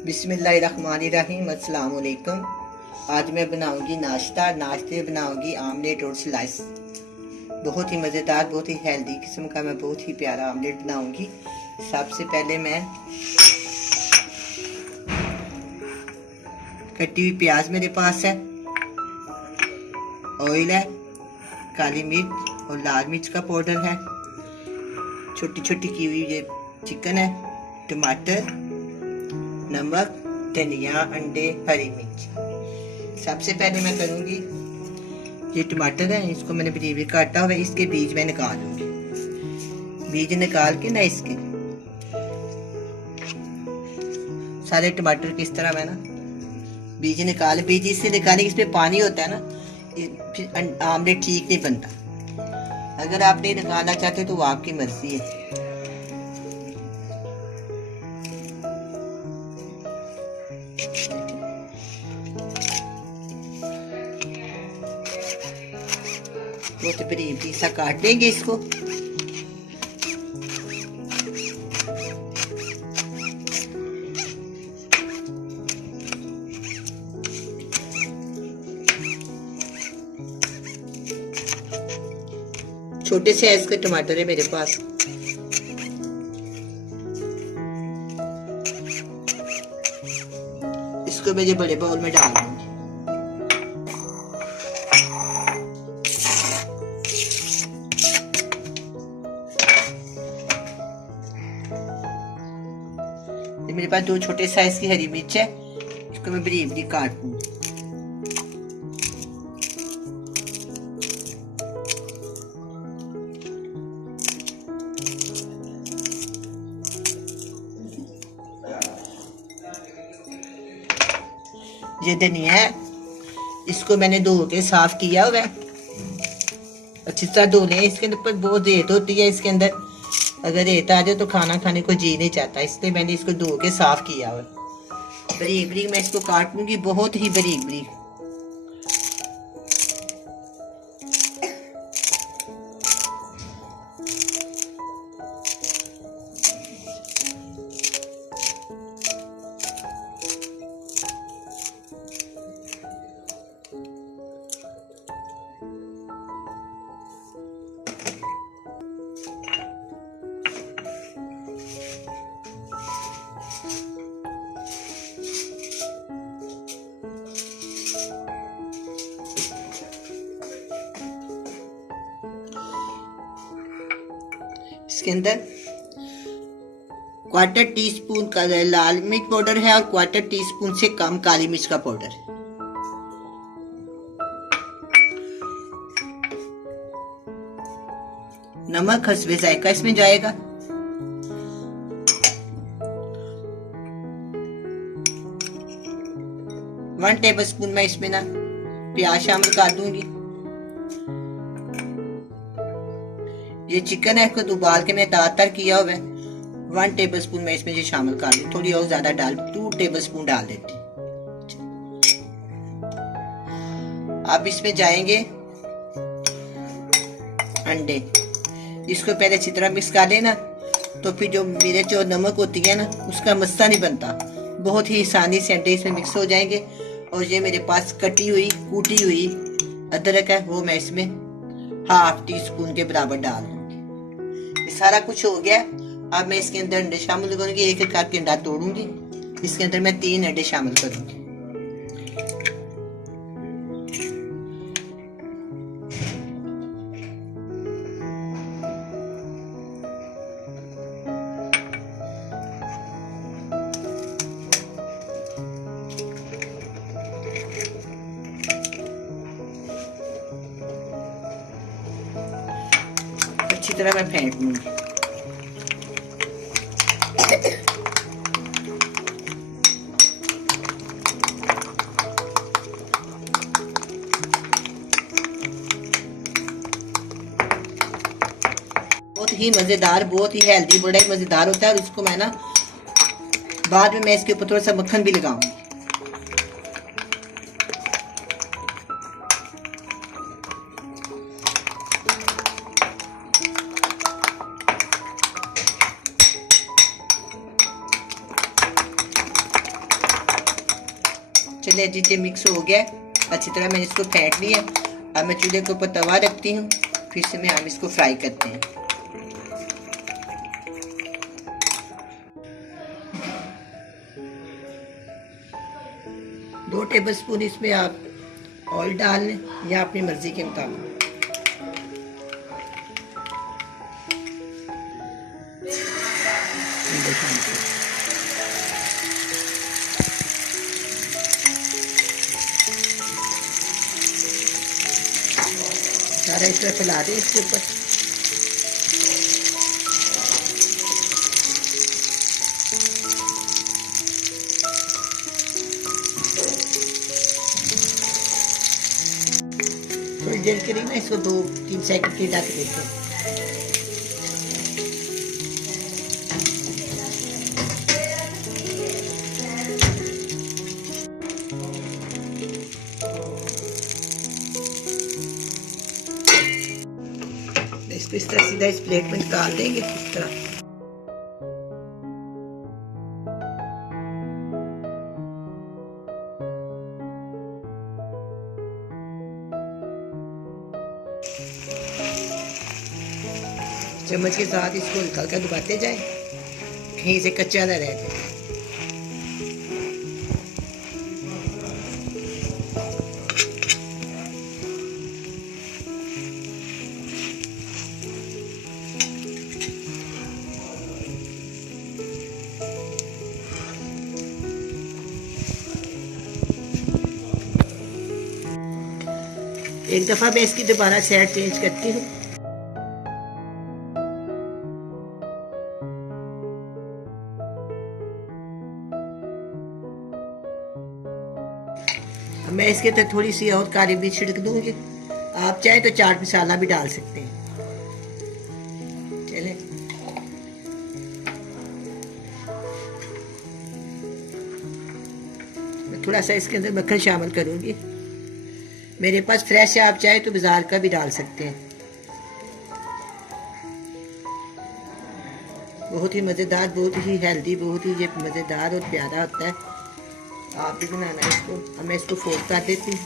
बिस्मिल्लाहिर्रहमानिर्रहीम। अस्सलाम वालेकुम। आज मैं बनाऊंगी नाश्ते बनाऊंगी आमलेट और स्लाइस। बहुत ही मज़ेदार, बहुत ही हेल्दी किस्म का मैं बहुत ही प्यारा आमलेट बनाऊंगी। सबसे पहले मैं कटी हुई प्याज मेरे पास है, ऑयल है, काली मिर्च और लाल मिर्च का पाउडर है, छोटी छोटी की हुई ये चिकन है, टमाटर, नमक, धनिया, अंडे, हरी मिर्च। सबसे पहले मैं करूंगी, ये टमाटर है, इसको मैंने बरीक काटा हुआ है, इसके बीज मैं निकालूंगी। बीज निकाल के ना इसके सारे टमाटर की इस तरह मैं ना बीज निकाल, बीज इससे निकाले, इसमें पानी होता है ना, फिर आमलेट ठीक नहीं बनता। अगर आप नहीं निकालना चाहते तो वो आपकी मर्जी है। बहुत बरीक पीसा काट लेंगे इसको। छोटे साइज के टमाटर है मेरे पास। इसको मैं ये बड़े बाउल में डाल दूंगी। मेरे पास 2 छोटे साइज की हरी मिर्च है, इसको मैं बरीक बरीक काट दूंगी। ये धनिया है, इसको मैंने धो के साफ किया हुआ है, अच्छी तरह धो लें। इसके ऊपर बहुत रेत होती है, इसके अंदर अगर रेत आ जाए तो खाना खाने को जी नहीं चाहता, इसलिए मैंने इसको धो के साफ किया हुआ है। बरीक बरीक मैं इसको काट लूंगी, बहुत ही बरीक बरीक। इसके अंदर 1/4 टीस्पून का लाल मिर्च पाउडर है और 1/4 टीस्पून से कम काली मिर्च का पाउडर है। नमक हस्बे जायका इसमें जाएगा। वन टेबल स्पून मैं इसमें ना प्याज शामिल कर दूंगी। ये चिकन है, इसको उबाल के मैंने तार किया हुआ है। 1 टेबल स्पून मैं इसमें ये शामिल कर दूँ, थोड़ी और ज्यादा डाल 2 टेबल स्पून डाल देती। अब इसमें जाएंगे अंडे, इसको पहले अच्छी तरह मिक्स कर लेना, तो फिर जो मिर्च और नमक होती है ना, उसका मस्सा नहीं बनता। बहुत ही आसानी से अंडे इसमें मिक्स हो जाएंगे। और ये मेरे पास कटी हुई कूटी हुई अदरक है, वो मैं इसमें 1/2 टीस्पून के बराबर डाल दूंगी। ये सारा कुछ हो गया। अब मैं इसके अंदर अंडे शामिल करूंगी, एक एक करके अंडा तोड़ूंगी। इसके अंदर मैं 3 अंडे शामिल करूंगी। अच्छी तरह मैं फेंट लूंगी। बहुत ही मजेदार, बहुत ही हेल्दी, बड़ा ही मजेदार होता है। और इसको मैं ना बाद में मैं इसके ऊपर थोड़ा सा मक्खन भी लगाऊंगी। चलिए जी, ये मिक्स हो गया अच्छी तरह, मैंने इसको फेंट लिया। अब मैं चूल्हे के ऊपर तवा रखती हूँ, फिर से हम इसको फ्राई करते हैं। दो टेबल स्पून इसमें आप ऑयल डाल लें या अपनी मर्जी के मुताबिक। सारा इस तरह फैला दें इसके ऊपर। थोड़ी देर के लिए ना इसको 2-3 सेकंड के ढक देते हैं। इसको इस तरह सीधा इस प्लेट में निकाल देंगे इस तरह। चम्मच के साथ इसको हल्का हल्का दबाते जाए, कहीं से कच्चा ना रह जाए। एक दफा मैं इसकी दोबारा साइड चेंज करती हूँ। मैं इसके अंदर थोड़ी सी और काली मिर्च छिड़क दूंगी। आप चाहे तो चाट मसाला भी डाल सकते हैं। चले, मैं थोड़ा सा इसके अंदर मक्खन शामिल करूंगी। मेरे पास फ्रेश है, आप चाहे तो बाजार का भी डाल सकते हैं। बहुत ही मज़ेदार, बहुत ही हेल्दी, बहुत ही ये मज़ेदार और प्यारा होता है। आप भी बनाना इसको। अब मैं इसको फोल्ड कर देती हूँ।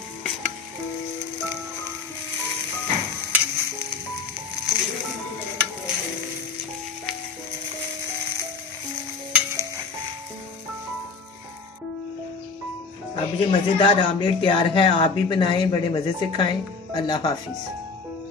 अब ये मज़ेदार आमलेट तैयार है। आप भी बनाएं, बड़े मज़े से खाएं। अल्लाह हाफिज़।